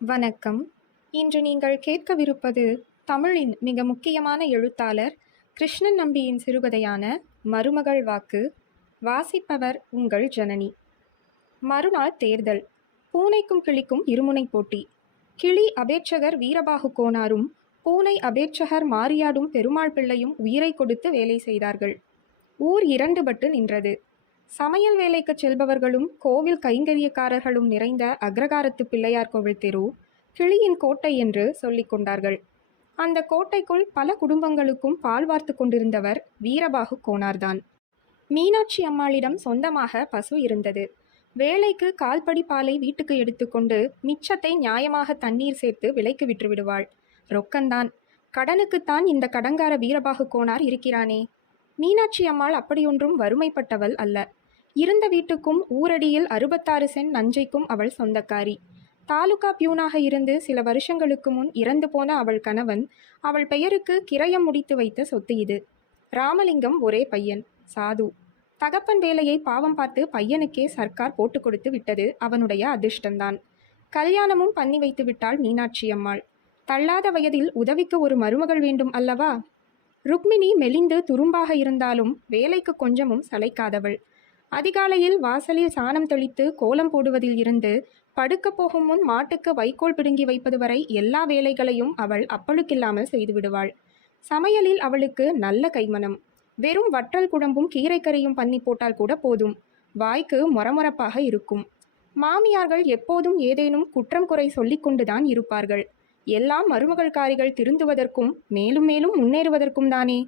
வணக்கம். இன்று நீங்கள் கேட்கவிருப்பது தமிழின் மிக முக்கியமான எழுத்தாளர் கிருஷ்ணன் நம்பியின் சிறுகதையான மருமகள் வாக்கு வாசிப்பவர் உங்கள் ஜனனி. மறுநாள் தேர்தல் பூனைக்கும் கிளிக்கும் இருமுனை போட்டி. கிளி அபேட்சகர் வீரபாகு கோனாரும் பூனை அபேட்சகர் மாரியாடும் பெருமாள் பிள்ளையும் உயிரை கொடுத்து வேலை செய்தார்கள். ஊர் இரண்டுபட்டு நின்றது. சமையல் வேலைக்கு செல்பவர்களும் கோவில் கைங்கரியக்காரர்களும் நிறைந்த அக்ரகாரத்து பிள்ளையார் கோவில் தெரு கிளியின் கோட்டை என்று சொல்லிக் கொண்டார்கள். அந்த கோட்டைக்குள் பல குடும்பங்களுக்கும் பால் வார்த்து கொண்டிருந்தவர் வீரபாகு கோனார்தான். மீனாட்சி அம்மாளிடம் சொந்தமாக பசு இருந்தது. வேலைக்கு கால்படி பாலை வீட்டுக்கு எடுத்துக்கொண்டு மிச்சத்தை நியாயமாக தண்ணீர் சேர்த்து விலைக்கு விற்றுவிடுவாள் ரொக்கந்தான். கடனுக்குத்தான் இந்த கடங்கார வீரபாகு கோனார் இருக்கிறானே. மீனாட்சி அம்மாள் அப்படியொன்றும் வறுமைப்பட்டவள் அல்ல. இருந்த வீட்டுக்கும் ஊரடியில் அறுபத்தாறு சென்ட் நஞ்சைக்கும் அவள் சொந்தக்காரி. தாலுகா பியூனாக இருந்து சில வருஷங்களுக்கு முன் இறந்து போன அவள் கணவன் அவள் பெயருக்கு கிரயம் முடித்து வைத்த சொத்து இது. ராமலிங்கம் ஒரே பையன் சாது. தகப்பன் வேலையை பாவம் பார்த்து பையனுக்கே சர்க்கார் போட்டு கொடுத்து விட்டது அவனுடைய அதிர்ஷ்டந்தான். கல்யாணமும் பண்ணி வைத்து விட்டாள் மீனாட்சி அம்மாள். தள்ளாத வயதில் உதவிக்கு ஒரு மருமகள் வேண்டும் அல்லவா? ருக்மிணி மெலிந்து துரும்பாக இருந்தாலும் வேலைக்கு கொஞ்சமும் சளைக்காதவள். அதிகாலையில் வாசலில் சாணம் தெளித்து கோலம் போடுவதில் இருந்து படுக்கப் போகும் முன் மாட்டுக்கு வைக்கோல் பிடுங்கி வைப்பது வரை எல்லா வேலைகளையும் அவள் அப்பழுக்கில்லாமல் செய்துவிடுவாள் சமையலில் அவளுக்கு நல்ல கைமனம் வெறும் வற்றல் குழம்பும் கீரைக்கறியும் பண்ணி போட்டால் கூட போதும். வாய்க்கு மொரமொரப்பாக இருக்கும். மாமியார்கள் எப்போதும் ஏதேனும் குற்றம் குறை சொல்லிக் கொண்டுதான் இருப்பார்கள். எல்லாம் மருமகள்காரிகள் திருந்துவதற்கும் மேலும் மேலும் முன்னேறுவதற்கும் தானே?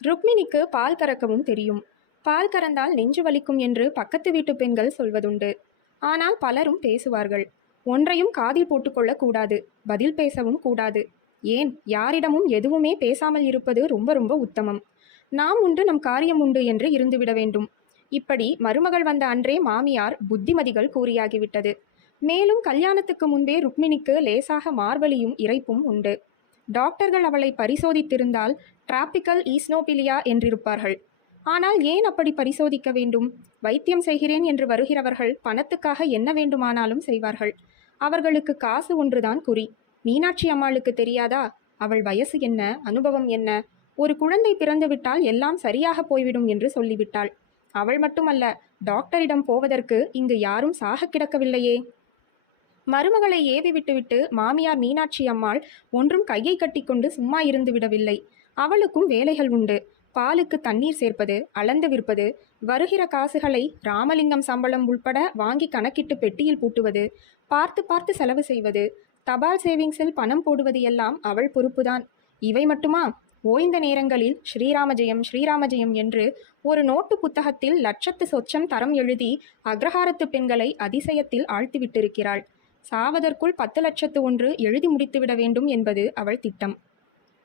ருக்மிணிக்கு பால் கறக்கவும் தெரியும். பால் கறந்தால் நெஞ்சு வலிக்கும் என்று பக்கத்து வீட்டு பெண்கள் சொல்வதுண்டு. ஆனால் பலரும் பேசுவார்கள். ஒன்றையும் காதில் போட்டுக்கொள்ளக் கூடாது பதில் பேசவும் கூடாது. ஏன்? யாரிடமும் எதுவுமே பேசாமல் இருப்பது ரொம்ப ரொம்ப உத்தமம். நாம் உண்டு நம் காரியம் உண்டு என்று இருந்துவிட வேண்டும். இப்படி மருமகள் வந்த அன்றே மாமியார் புத்திமதிகள் கூறியாகிவிட்டது. மேலும் கல்யாணத்துக்கு முன்பே ருக்மிணிக்கு லேசாக மார்பலியும் இறைப்பும் உண்டு. டாக்டர்கள் அவளை பரிசோதித்திருந்தால் டிராபிக்கல் ஈஸ்னோபிலியா என்றிருப்பார்கள். ஆனால் ஏன் அப்படி பரிசோதிக்க வேண்டும்? வைத்தியம் செய்கிறேன் என்று வருகிறவர்கள் பணத்துக்காக என்ன வேண்டுமானாலும் செய்வார்கள். அவர்களுக்கு காசு ஒன்றுதான் குறி. மீனாட்சி அம்மாளுக்கு தெரியாதா? அவள் வயசு என்ன? அனுபவம் என்ன? ஒரு குழந்தை பிறந்துவிட்டால் எல்லாம் சரியாக போய்விடும் என்று சொல்லிவிட்டாள். அவள் மட்டுமல்ல டாக்டரிடம் போவதற்கு இங்கு யாரும் சாக கிடக்கவில்லையே. மருமகளை ஏவி விட்டுவிட்டு மாமியார் மீனாட்சி அம்மாள் ஒன்றும் கையை கட்டிக்கொண்டு சும்மா இருந்து விடவில்லை. அவளுக்கும் வேலைகள் உண்டு. பாலுக்கு தண்ணீர் சேர்ப்பது அளந்து விற்பது வருகிற காசுகளை ராமலிங்கம் சம்பளம் உள்பட வாங்கி கணக்கிட்டு பெட்டியில் பூட்டுவது பார்த்து பார்த்து செலவு செய்வது தபால் சேவிங்ஸில் பணம் போடுவது எல்லாம் அவள் பொறுப்புதான். இவை மட்டுமா? ஓய்ந்த நேரங்களில் ஸ்ரீராமஜெயம் ஸ்ரீராமஜெயம் என்று ஒரு நோட்டு புத்தகத்தில் லட்சத்து சொச்சம் தரம் எழுதி அக்ரஹாரத்து பெண்களை அதிசயத்தில் ஆழ்த்திவிட்டிருக்கிறாள். சாவதற்குள் பத்து லட்சத்து ஒன்று எழுதி முடித்துவிட வேண்டும் என்பது அவள் திட்டம்.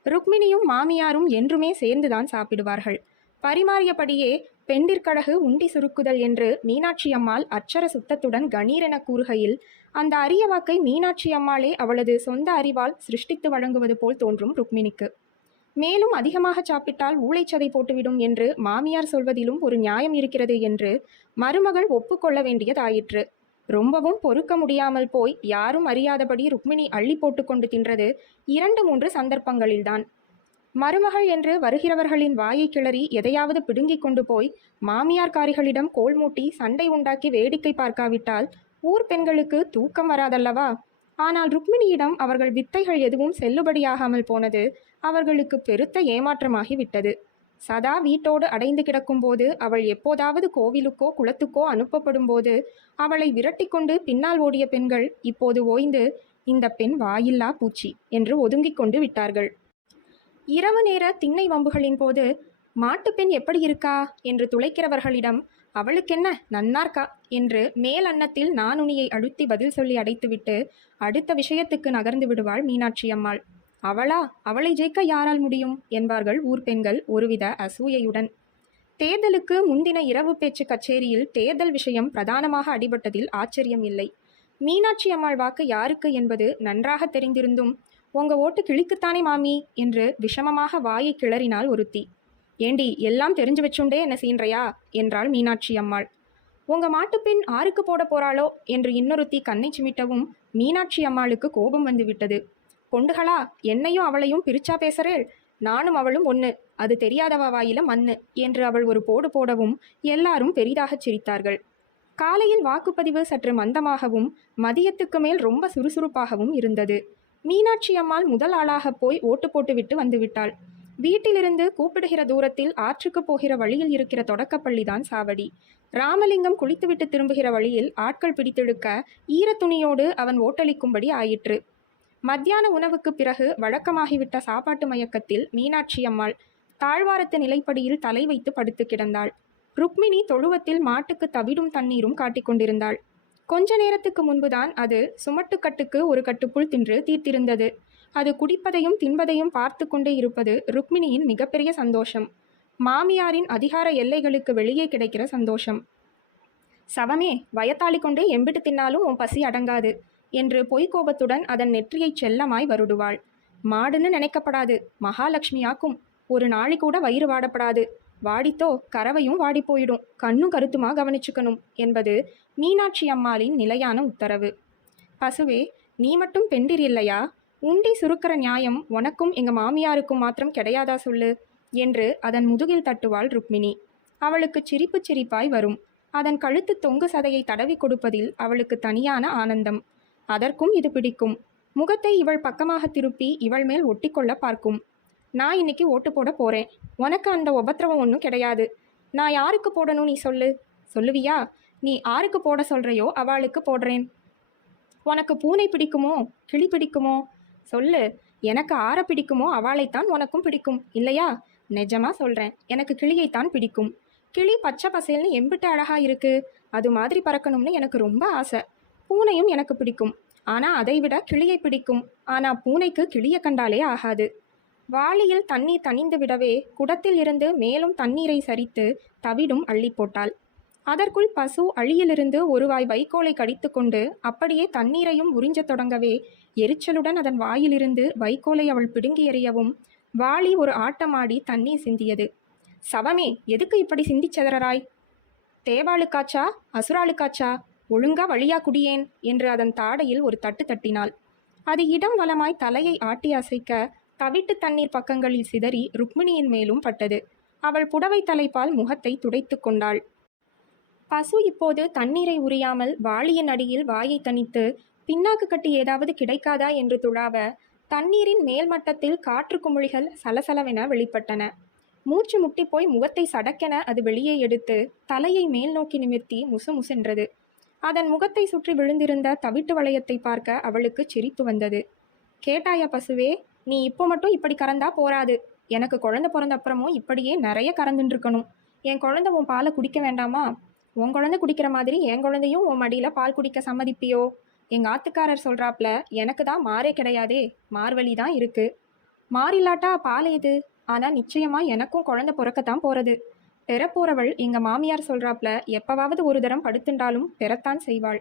ருக்மிணியும் மாமியாரும் என்றுமே சேர்ந்துதான் சாப்பிடுவார்கள். பரிமாறியபடியே பெண்டிற்கடகு உண்டி சுருக்குதல் என்று மீனாட்சி அம்மாள் அச்சர சுத்தத்துடன் கணீரென கூறுகையில் அந்த அரிய வாக்கை மீனாட்சி அம்மாளே அவளது சொந்த அறிவால் சிருஷ்டித்து வழங்குவது போல் தோன்றும் ருக்மிணிக்கு. மேலும் அதிகமாக சாப்பிட்டால் ஊளைச்சதை போட்டுவிடும் என்று மாமியார் சொல்வதிலும் ஒரு நியாயம் இருக்கிறது என்று மருமகள் ஒப்புக்கொள்ள வேண்டியதாயிற்று. ரொம்பவும் பொறுக்க முடியாமல் போய் யாரும் அறியாதபடி ருக்மிணி அள்ளி போட்டுக்கொண்டு தின்றது இரண்டு மூன்று சந்தர்ப்பங்களில்தான். மருமகள் என்று வருகிறவர்களின் வாயை கிளறி எதையாவது பிடுங்கிக் கொண்டு போய் மாமியார்காரிகளிடம் கோல் மூட்டி சண்டை உண்டாக்கி வேடிக்கை பார்க்காவிட்டால் ஊர் பெண்களுக்கு தூக்கம் வராதல்லவா? ஆனால் ருக்மிணியிடம் அவர்கள் வித்தைகள் எதுவும் செல்லுபடியாகாமல் போனது அவர்களுக்கு பெருத்த ஏமாற்றமாகி விட்டது. சதா வீட்டோடு அடைந்து கிடக்கும்போது அவள் எப்போதாவது கோவிலுக்கோ குளத்துக்கோ அனுப்பப்படும்போது அவளை விரட்டி கொண்டு பின்னால் ஓடிய பெண்கள் இப்போது ஓய்ந்து இந்த பெண் வாயில்லா பூச்சி என்று ஒதுங்கிக் கொண்டு விட்டார்கள். இரவு நேர திண்ணை வம்புகளின் போது மாட்டுப்பெண் எப்படி இருக்கா? என்று துளைக்கிறவர்களிடம் அவளுக்கென்ன நன்னார்க்கா? என்று மேல் அன்னத்தில் நானுனியை அழுத்தி பதில் சொல்லி அடைத்துவிட்டு அடுத்த விஷயத்துக்கு நகர்ந்து விடுவாள் மீனாட்சி அம்மாள். அவளா? அவளை ஜெயிக்க யாரால் முடியும்? என்பார்கள் ஊர் பெண்கள் ஒருவித அசூயையுடன். தேர்தலுக்கு முந்தின இரவு பேச்சு கச்சேரியில் தேர்தல் விஷயம் பிரதானமாக அடிபட்டதில் ஆச்சரியம் இல்லை. மீனாட்சி அம்மாள் வாக்கு யாருக்கு என்பது நன்றாக தெரிந்திருந்தும் உங்க ஓட்டு கிழிக்குத்தானே மாமி என்று விஷமமாக வாயை கிளறினாள் ஒருத்தி. ஏண்டி எல்லாம் தெரிஞ்சு வச்சுண்டே என்ன சீன்றையா? என்றாள் மீனாட்சி அம்மாள். உங்க மாட்டுப்பெண் ஆருக்கு போட போறாளோ? என்று இன்னொருத்தி கண்ணை சிமிட்டவும் மீனாட்சி அம்மாளுக்கு கோபம் வந்துவிட்டது. பொண்டுகளா? என்னையும் அவளையும் பிரிச்சா பேசுறேள்? நானும் அவளும் ஒன்று அது தெரியாதவ வாயில மண்ணு என்று அவள் ஒரு போடு போடவும் எல்லாரும் பெரிதாகச் சிரித்தார்கள். காலையில் வாக்குப்பதிவு சற்று மந்தமாகவும் மதியத்துக்கு மேல் ரொம்ப சுறுசுறுப்பாகவும் இருந்தது. மீனாட்சி அம்மாள் முதல் ஆளாக போய் ஓட்டு போட்டுவிட்டு வந்துவிட்டாள் வீட்டிலிருந்து கூப்பிடுகிற தூரத்தில் ஆற்றுக்கு போகிற வழியில் இருக்கிற தொடக்கப்பள்ளிதான் சாவடி. ராமலிங்கம் குளித்துவிட்டு திரும்புகிற வழியில் ஆட்கள் பிடித்தெடுக்க ஈரத்துணியோடு அவன் ஓட்டளிக்கும்படி ஆயிற்று. மத்தியான உணவுக்கு பிறகு வழக்கமாகிவிட்ட சாப்பாட்டு மயக்கத்தில் மீனாட்சி அம்மாள் தாழ்வாரத்து நிலைப்படியில் தலை வைத்து படுத்து கிடந்தாள். ருக்மிணி தொழுவத்தில் மாட்டுக்கு தவிடும் தண்ணீரும் காட்டிக் கொண்டிருந்தாள். கொஞ்ச நேரத்துக்கு முன்புதான் அது சுமட்டுக்கட்டுக்கு ஒரு கட்டுப்புள் தின்று தீர்த்திருந்தது. அது குடிப்பதையும் தின்பதையும் பார்த்து கொண்டே இருப்பது ருக்மிணியின் மிகப்பெரிய சந்தோஷம். மாமியாரின் அதிகார எல்லைகளுக்கு வெளியே கிடைக்கிற சந்தோஷம். சவமே வயத்தாளி கொண்டே எம்பிட்டு தின்னாலும் உன் பசி அடங்காது. என்று பொய்க்கோபத்துடன் அதன் நெற்றியைச் செல்லமாய் வருடுவாள். மாடுன்னு நினைக்கப்படாது மகாலட்சுமியாக்கும். ஒரு நாளை கூட வயிறு வாடப்படாது. வாடித்தோ கறவையும் வாடி போயிடும். கண்ணும் கருத்துமா கவனிச்சுக்கணும் என்பது மீனாட்சி அம்மாளின் நிலையான உத்தரவு. பசுவே நீ மட்டும் பெண்டிர் இல்லையா? உண்டி சுருக்கிற நியாயம் உனக்கும் எங்க மாமியாருக்கும் மாத்திரம் கிடையாதா சொல்லு? என்று அதன் முதுகில் தட்டுவாள் ருக்மிணி. அவளுக்கு சிரிப்பு சிரிப்பாய் வரும். அதன் கழுத்து தொங்கு சதையை தடவி கொடுப்பதில் அவளுக்கு தனியான ஆனந்தம். அதற்கும் இது பிடிக்கும். முகத்தை இவள் பக்கமாக திருப்பி இவள் மேல் ஒட்டிக்கொள்ள பார்க்கும். நான் இன்னைக்கு ஓட்டு போட போறேன். உனக்கு அந்த உபத்திரவம் ஒன்றும் கிடையாது. நான் யாருக்கு போடணும் நீ சொல்லு. சொல்லுவியா? நீ ஆருக்கு போட சொல்றையோ அவளுக்கு போடுறேன். உனக்கு பூனை பிடிக்குமோ? கிளி பிடிக்குமோ? சொல்லு. எனக்கு ஆற பிடிக்குமோ? அவளைத்தான் உனக்கும் பிடிக்கும். இல்லையா? நிஜமா சொல்றேன். எனக்கு கிளியைத்தான் பிடிக்கும். கிளி பச்சை பசேல்னு எம்பிட்டு அழகா இருக்கு. அது மாதிரி பறக்கணும்னு எனக்கு ரொம்ப ஆசை. பூனையும் எனக்கு பிடிக்கும். ஆனால் அதைவிட கிளியை பிடிக்கும். ஆனால் பூனைக்கு கிளியை கண்டாலே ஆகாது. வாளியில் தண்ணீர் தணிந்து விடவே குடத்தில் இருந்து மேலும் தண்ணீரை சரித்து தவிடும் அள்ளி போட்டாள். அதற்குள் பசு அழியிலிருந்து ஒரு வாய் வைக்கோலை கடித்துக்கொண்டு அப்படியே தண்ணீரையும் உறிஞ்சத் தொடங்கவே எரிச்சலுடன் அதன் வாயிலிருந்து வைக்கோலை அவள் பிடுங்கி எறியவும் வாளி ஒரு ஆட்டமாடி தண்ணீர் சிந்தியது. சவமே எதுக்கு இப்படி சிந்திச்சதராய் தேவாளுக்காச்சா அசுராளுக்காச்சா? ஒழுங்கா வழியா குடியேன் என்று அதன் தாடையில் ஒரு தட்டு தட்டினாள். அது இடம் வலமாய் தலையை ஆட்டி அசைக்க தவிட்டு தண்ணீர் பக்கங்களில் சிதறி ருக்மிணியின் மேலும் பட்டது. அவள் புடவை தலைப்பால் முகத்தை துடைத்து கொண்டாள். பசு இப்போது தண்ணீரை உரியாமல் வாளியின் அடியில் வாயை தணித்து பின்னாக்கு கட்டி ஏதாவது கிடைக்காதா? என்று துழாவ தண்ணீரின் மேல் மட்டத்தில் காற்று குமிழிகள் சலசலவென வெளிப்பட்டன. மூச்சு முட்டி போய் முகத்தை சடக்கென அது வெளியே எடுத்து தலையை மேல் நோக்கி நிமிர்த்தி முசுமுசென்றது. அதன் முகத்தை சுற்றி விழுந்திருந்த தவிட்டு வளையத்தை பார்க்க அவளுக்கு சிரிப்பு வந்தது. கேட்டாயா பசுவே நீ இப்போ மட்டும் இப்படி கறந்தா போராது எனக்கு குழந்தை பிறந்த அப்புறமும் இப்படியே நிறைய கறந்துட்டு இருக்கணும் என் குழந்தை உன் பாலை குடிக்க வேண்டாமா? உன் குழந்தை குடிக்கிற மாதிரி என் குழந்தையும் உன் மடியில் பால் குடிக்க சம்மதிப்பியோ? எங்கள் ஆத்துக்காரர் சொல்கிறாப்ல எனக்கு தான் மாறே கிடையாதே. மார்வழி தான் இருக்குது மாறில்லாட்டா பால் எது ஆனால் நிச்சயமாக எனக்கும் குழந்தை பிறக்கத்தான் போகிறது பெறப்போறவள் எங்கள் மாமியார் சொல்கிறாப்ல எப்பவாவது ஒரு தரம் படுத்துண்டாலும் பெறத்தான் செய்வாள்.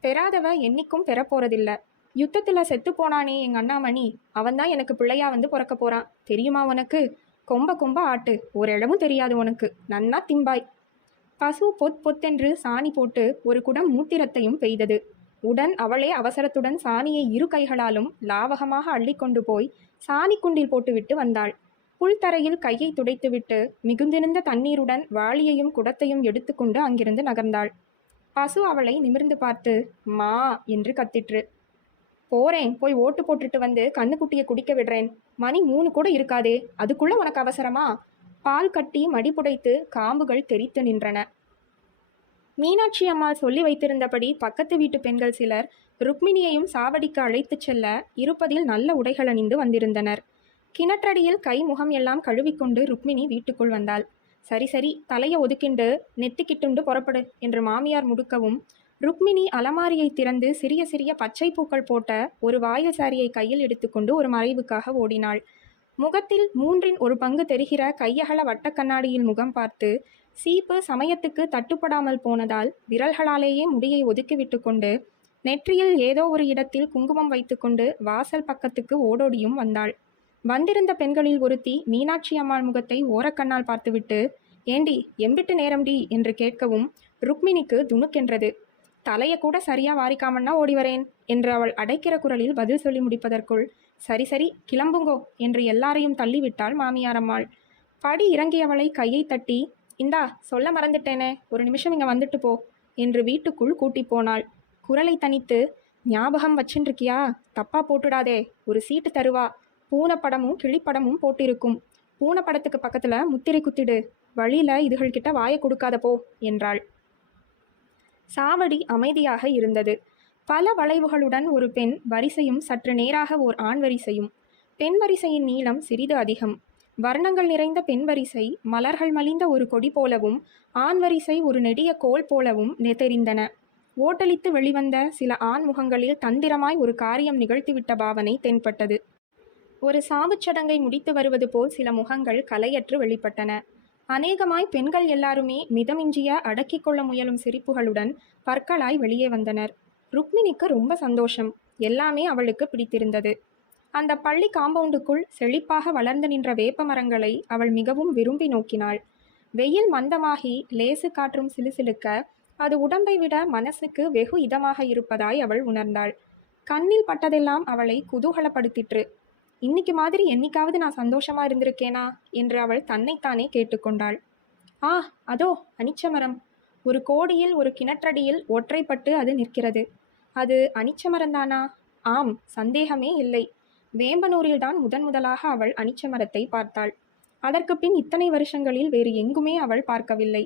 பெறாதவ என்னைக்கும் பெறப்போறதில்ல. யுத்தத்தில் செத்து போனானே எங்கள் அண்ணாமணி அவன்தான் எனக்கு பிள்ளையா வந்து பிறக்க போகிறான் தெரியுமா உனக்கு? கொம்ப கொம்ப ஆட்டு. ஒரு இடமும் தெரியாது உனக்கு. நன்னா திம்பாய். பசு பொத் பொத்தென்று சாணி போட்டு ஒரு குடம் மூத்திரத்தையும் பெய்தது. உடன் அவளே அவசரத்துடன் சாணியை இரு கைகளாலும் லாவகமாக அள்ளிக்கொண்டு போய் சாணி குண்டில் போட்டுவிட்டு வந்தாள். புல்தரையில் கையை துடைத்துவிட்டு மிகுந்திருந்த தண்ணீருடன் வாளியையும் குடத்தையும் எடுத்துக்கொண்டு அங்கிருந்து நகர்ந்தாள். பசு அவளை நிமிர்ந்து பார்த்து மா என்று கத்திற்று. போறேன் போய் ஓட்டு போட்டுட்டு வந்து கண்ணுக்குட்டியை குடிக்க விடுறேன். மணி மூணு கூட இருக்காதே அதுக்குள்ள உனக்கு அவசரமா? பால் கட்டி மடிப்புடைத்து காம்புகள் தெரித்து நின்றன. மீனாட்சி அம்மாள் சொல்லி வைத்திருந்தபடி பக்கத்து வீட்டு பெண்கள் சிலர் ருக்மிணியையும் சாவடிக்கு அழைத்துச் செல்ல இருப்பதில் நல்ல உடைகள் அணிந்து வந்திருந்தனர். கிணற்றடியில் கை முகம் எல்லாம் கழுவிக்கொண்டு ருக்மிணி வீட்டுக்குள் வந்தாள். சரி சரி தலையை ஒதுக்கிண்டு நெத்திக்கிட்டுண்டு புறப்படு என்று மாமியார் முடுக்கவும் ருக்மிணி அலமாரியை திறந்து சிறிய சிறிய பச்சை பூக்கள் போட்ட ஒரு வாயில் சாரியை கையில் எடுத்துக்கொண்டு ஒரு மறைவுக்காக ஓடினாள். முகத்தில் மூன்றின் ஒரு பங்கு தெரிகிற கையகல வட்ட கண்ணாடியில் முகம் பார்த்து சீப்பு சமயத்துக்கு தட்டுப்படாமல் போனதால் விரல்களாலேயே முடியை ஒதுக்கிவிட்டு கொண்டு நெற்றியில் ஏதோ ஒரு இடத்தில் குங்குமம் வைத்துக்கொண்டு வாசல் பக்கத்துக்கு ஓடோடியும் வந்தாள். வந்திருந்த பெண்களில் ஒருத்தி மீனாட்சி அம்மாள் முகத்தை ஓரக்கண்ணால் பார்த்துவிட்டு ஏண்டி எம்பிட்டு நேரம்டி? என்று கேட்கவும் ருக்மிணிக்கு துணுக்கென்றது. தலையை கூட சரியா வாரிக்காமன்னா ஓடி வரேன் என்று அவள் அடைக்கிற குரலில் பதில் சொல்லி முடிப்பதற்குள் சரி சரி கிளம்புங்கோ என்று எல்லாரையும் தள்ளிவிட்டாள் மாமியாரம்மாள் படி இறங்கியவளை கையை தட்டி இந்தா சொல்ல மறந்துட்டேனே ஒரு நிமிஷம் இங்கே வந்துட்டு போ என்று வீட்டுக்குள் கூட்டி போனாள். குரலை தனித்து ஞாபகம் வச்சுருக்கியா தப்பா போட்டுடாதே ஒரு சீட்டு தருவா பூனை படமும் கிளிப்படமும் போட்டிருக்கும். பூனை படத்துக்கு பக்கத்தில் முத்திரை குத்திடு வழியில இதுகள் கிட்ட வாயை கொடுக்காத போ என்றாள். சாவடி அமைதியாக இருந்தது. பல வளைவுகளுடன் ஒரு பெண் வரிசையும் சற்று நேராக ஓர் ஆண் வரிசையும். பெண் வரிசையின் நீளம் சிறிது அதிகம். வர்ணங்கள் நிறைந்த பெண் வரிசை மலர்கள் மலிந்த ஒரு கொடி போலவும் ஆண் வரிசை ஒரு நெடிய கோல் போலவும் தெரிந்தன ஓட்டலித்து வெளிவந்த சில ஆண்முகங்களில் தந்திரமாய் ஒரு காரியம் நிகழ்த்திவிட்ட பாவனை தென்பட்டது. ஒரு சாவுச் சடங்கை முடித்து வருவது போல் சில முகங்கள் கலையற்று வெளிப்பட்டன. அநேகமாய் பெண்கள் எல்லாருமே மிதமிஞ்சிய அடக்கிக் கொள்ள முயலும் சிரிப்புகளுடன் பற்களாய் வெளியே வந்தனர். ருக்மிணிக்கு ரொம்ப சந்தோஷம். எல்லாமே அவளுக்கு பிடித்திருந்தது. அந்த பள்ளி காம்பவுண்டுக்குள் செழிப்பாக வளர்ந்து நின்ற வேப்ப மரங்களை அவள் மிகவும் விரும்பி நோக்கினாள். வெயில் மந்தமாகி லேசு காற்றும் சிலுசிலுக்க அது உடம்பை விட மனசுக்கு வெகு இதமாக இருப்பதாய் அவள் உணர்ந்தாள். கண்ணில் பட்டதெல்லாம் அவளை குதூகலப்படுத்திற்று. இன்னைக்கு மாதிரி என்னைக்காவது நான் சந்தோஷமா இருந்திருக்கேனா? என்று அவள் தன்னைத்தானே கேட்டுக்கொண்டாள். ஆ அதோ அனிச்சமரம். ஒரு கோடியில் ஒரு கிணற்றடியில் ஒற்றைப்பட்டு அது நிற்கிறது. அது அனிச்சமரந்தானா ஆம் சந்தேகமே இல்லை. வேம்பனூரில்தான் முதன் முதலாக அவள் அனிச்சமரத்தை பார்த்தாள். அதற்கு பின் இத்தனை வருஷங்களில் வேறு எங்குமே அவள் பார்க்கவில்லை.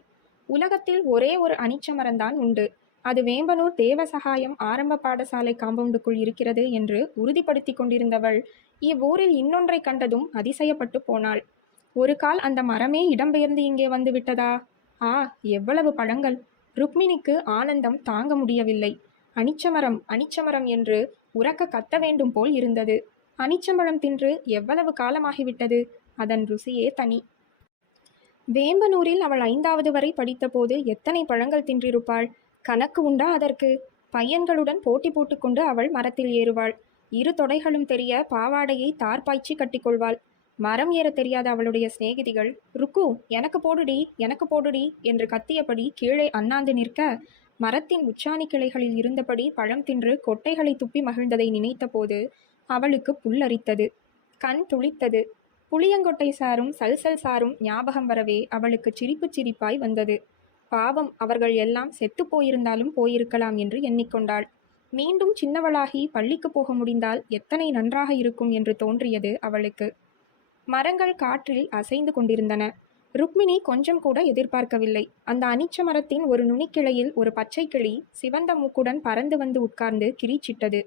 உலகத்தில் ஒரே ஒரு அனிச்சமரந்தான் உண்டு. அது வேம்பனூர் தேவசகாயம் ஆரம்ப பாடசாலை காம்பவுண்டுக்குள் இருக்கிறது என்று உறுதிப்படுத்தி கொண்டிருந்தவள். இவ்வூரில் இன்னொன்றை கண்டதும் அதிசயப்பட்டு போனாள். ஒரு கால் அந்த மரமே இடம்பெயர்ந்து இங்கே வந்து விட்டதா? ஆ எவ்வளவு பழங்கள். ருக்மிணிக்கு ஆனந்தம் தாங்க முடியவில்லை. அனிச்சமரம் அனிச்சமரம் என்று உறக்க கத்த வேண்டும் போல் இருந்தது. அனிச்சமரம் தின்று எவ்வளவு காலமாகிவிட்டது? அதன் ருசியே தனி. வேம்பனூரில் அவள் ஐந்தாவது வரை படித்தபோது எத்தனை பழங்கள் தின்றிருப்பாள்? கணக்கு உண்டா அதற்கு? பையன்களுடன் போட்டி போட்டுக்கொண்டு அவள் மரத்தில் ஏறுவாள். இரு தொடைகளும் தெரிய பாவாடையை தார்பாய்ச்சி கட்டிக்கொள்வாள். மரம் ஏற தெரியாத அவளுடைய சிநேகிதிகள் ருக்கு எனக்கு போடுடி எனக்கு போடுடி என்று கத்தியபடி கீழே அண்ணாந்து நிற்க மரத்தின் உச்சாணி கிளைகளில் இருந்தபடி பழம் தின்று கொட்டைகளை துப்பி மகிழ்ந்ததை நினைத்தபோது அவளுக்கு புல்லரித்தது. கண் துளித்தது. புளியங்கொட்டை சாரும் சல்சல் சாரும் ஞாபகம் வரவே அவளுக்கு சிரிப்பு சிரிப்பாய் வந்தது. பாவம் அவர்கள் எல்லாம் செத்துப் போயிருந்தாலும் போயிருக்கலாம் என்று எண்ணிக்கொண்டாள். மீண்டும் சின்னவளாகி பள்ளிக்கு போக முடிந்தால் எத்தனை நன்றாக இருக்கும் என்று தோன்றியது அவளுக்கு. மரங்கள் காற்றில் அசைந்து கொண்டிருந்தன. ருக்மிணி கொஞ்சம் கூட எதிர்பார்க்கவில்லை. அந்த அனிச்ச மரத்தின் ஒரு நுனிக்கிளையில் ஒரு பச்சை கிளி சிவந்த மூக்குடன் பறந்து வந்து உட்கார்ந்து கிரீச்சிட்டது.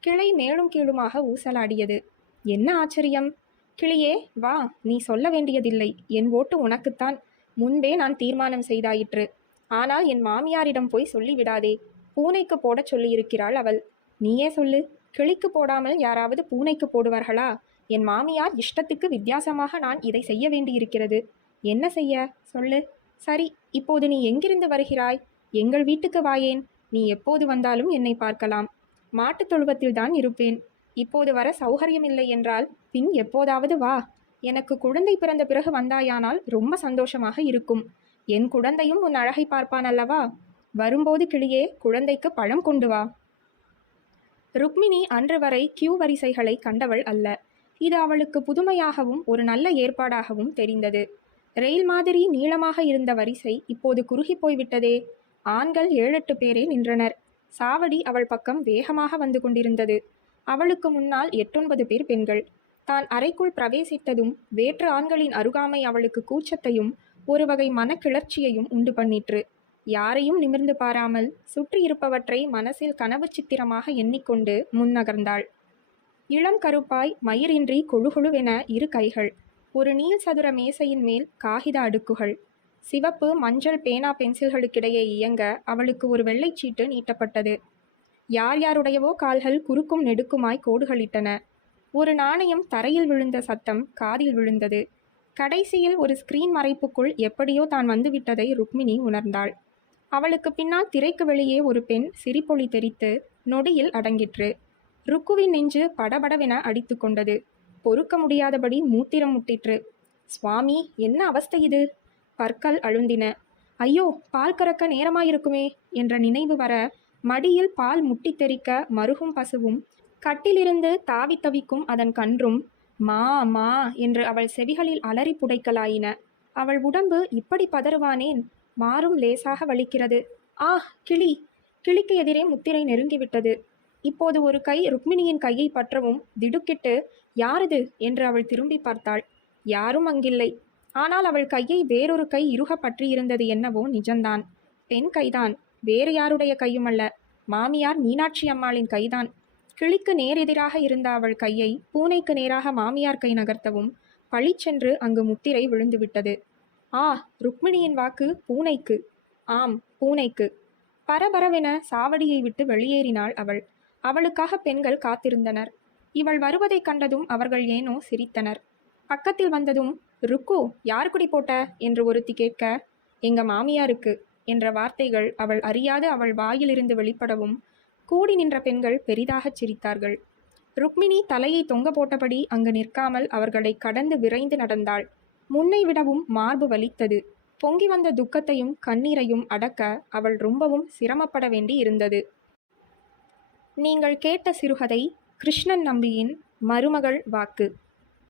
கிளை மேலும் கீழுமாக ஊசலாடியது. என்ன ஆச்சரியம்? கிளியே வா நீ சொல்ல வேண்டியதில்லை. என் ஓட்டு உனக்குத்தான். முன்பே நான் தீர்மானம் செய்தாயிற்று. ஆனால் என் மாமியாரிடம் போய் சொல்லிவிடாதே. பூனைக்கு போடச் சொல்லியிருக்கிறாள் அவள். நீயே சொல்லு. கிளிக்கு போடாமல் யாராவது பூனைக்கு போடுவார்களா? என் மாமியார் இஷ்டத்துக்கு வித்தியாசமாக நான் இதை செய்ய வேண்டியிருக்கிறது. என்ன செய்ய? சொல்லு. சரி இப்போது நீ எங்கிருந்து வருகிறாய்? எங்கள் வீட்டுக்கு வாயேன். நீ எப்போது வந்தாலும் என்னை பார்க்கலாம். மாட்டுத் தொழுவத்தில்தான் இருப்பேன். இப்போது வர சௌகரியமில்லை என்றால் பின் எப்போதாவது வா. எனக்கு குழந்தை பிறந்த பிறகு வந்தாயானால் ரொம்ப சந்தோஷமாக இருக்கும். என் குழந்தையும் உன் அழகை பார்ப்பான் அல்லவா? வரும்போது கிளியே குழந்தைக்கு பழம் கொண்டு வா. ருக்மிணி அன்று வரை கியூ வரிசைகளை கண்டவள் அல்ல. இது அவளுக்கு புதுமையாகவும் ஒரு நல்ல ஏற்பாடாகவும் தெரிந்தது. ரயில் மாதிரி நீளமாக இருந்த வரிசை இப்போது குறுகி போய்விட்டதே. ஆண்கள் ஏழெட்டு பேரே நின்றனர். சாவடி அவள் பக்கம் வேகமாக வந்து கொண்டிருந்தது. அவளுக்கு முன்னால் எட்டொன்பது பேர் பெண்கள். தான் அறைக்குள் பிரவேசித்ததும் வேற்று ஆண்களின் அருகாமை அவளுக்கு கூச்சத்தையும் ஒரு வகை மனக்கிளர்ச்சியையும் உண்டு பண்ணிற்று. யாரையும் நிமிர்ந்து பாராமல் சுற்றியிருப்பவற்றை மனசில் கனவு சித்திரமாக எண்ணிக்கொண்டு முன்னகர்ந்தாள். இளம் கருப்பாய் மயிரின்றி கொழுகொழுவென இரு கைகள் ஒரு நீள் சதுர மேசையின் மேல் காகித அடுக்குகள். சிவப்பு மஞ்சள் பேனா பென்சில்களுக்கிடையே இயங்க அவளுக்கு ஒரு வெள்ளைச்சீட்டு நீட்டப்பட்டது. யார் யாருடையவோ கால்கள் குறுக்கும் நெடுக்குமாய் கோடுகளிட்டன ஒரு நாணயம் தரையில் விழுந்த சத்தம் காதில் விழுந்தது. கடைசியில் ஒரு ஸ்கிரீன் மறைப்புக்குள் எப்படியோ தான் வந்துவிட்டதை ருக்மிணி உணர்ந்தாள். அவளுக்கு பின்னால் திரைக்கு வெளியே ஒரு பெண் சிரிப்பொலி தெரித்து நொடியில் அடங்கிற்று. ருக்குவின் நெஞ்சு படபடவென அடித்து கொண்டது. பொறுக்க முடியாதபடி மூத்திரம் முட்டிற்று. சுவாமி என்ன அவஸ்தை இது பற்கள் அழுந்தின. ஐயோ பால் கறக்க நேரமாயிருக்குமே என்ற நினைவு வர மடியில் பால் முட்டி தெறிக்க மருகும் பசுவும் கட்டிலிருந்து தாவி தவிக்கும் அதன் கன்றும் மா மா என்று அவள் செவிகளில் அலறி புடைக்கலாயின. அவள் உடம்பு இப்படி பதறுவானேன்? மாறும் லேசாக வலிக்கிறது. ஆ கிளி. கிளிக்கு எதிரே முத்திரை நெருங்கிவிட்டது. இப்போது ஒரு கை ருக்மிணியின் கையை பற்றவும் திடுக்கிட்டு யாரது? என்று அவள் திரும்பி பார்த்தாள். யாரும் அங்கில்லை. ஆனால் அவள் கையை வேறொரு கை இறுக பற்றியிருந்தது என்னவோ நிஜம்தான். பெண் கைதான். வேறு யாருடைய கையுமல்ல. மாமியார் மீனாட்சி அம்மாளின் கைதான். கிளிக்கு நேரெதிராக இருந்த அவள் கையை பூனைக்கு நேராக மாமியார் கை நகர்த்தவும் பளிச்சென்று அங்கு முத்திரை விழுந்துவிட்டது. ஆ ருக்மிணியின் வாக்கு பூனைக்கு. ஆம் பூனைக்கு. பரபரவென சாவடியை விட்டு வெளியேறினாள் அவள். அவளுக்காக பெண்கள் காத்திருந்தனர். இவள் வருவதைக் கண்டதும் அவர்கள் ஏனோ சிரித்தனர். பக்கத்தில் வந்ததும் ருக்கு யார் குடி போட்ட? என்று ஒருத்தி கேட்க எங்க மாமியாருக்கு என்ற வார்த்தைகள் அவள் அறியாது அவள் வாயிலிருந்து வெளிப்படவும் கூடி நின்ற பெண்கள் பெரிதாகச் சிரித்தார்கள். ருக்மிணி தலையை தொங்க போட்டபடி அங்கு நிற்காமல் அவர்களை கடந்து விரைந்து நடந்தாள். முன்னை விடவும் மார்பு வலித்தது. பொங்கி வந்த துக்கத்தையும் கண்ணீரையும் அடக்க அவள் ரொம்பவும் சிரமப்பட வேண்டி இருந்தது நீங்கள் கேட்ட சிறுகதை கிருஷ்ணன் நம்பியின் மருமகள் வாக்கு.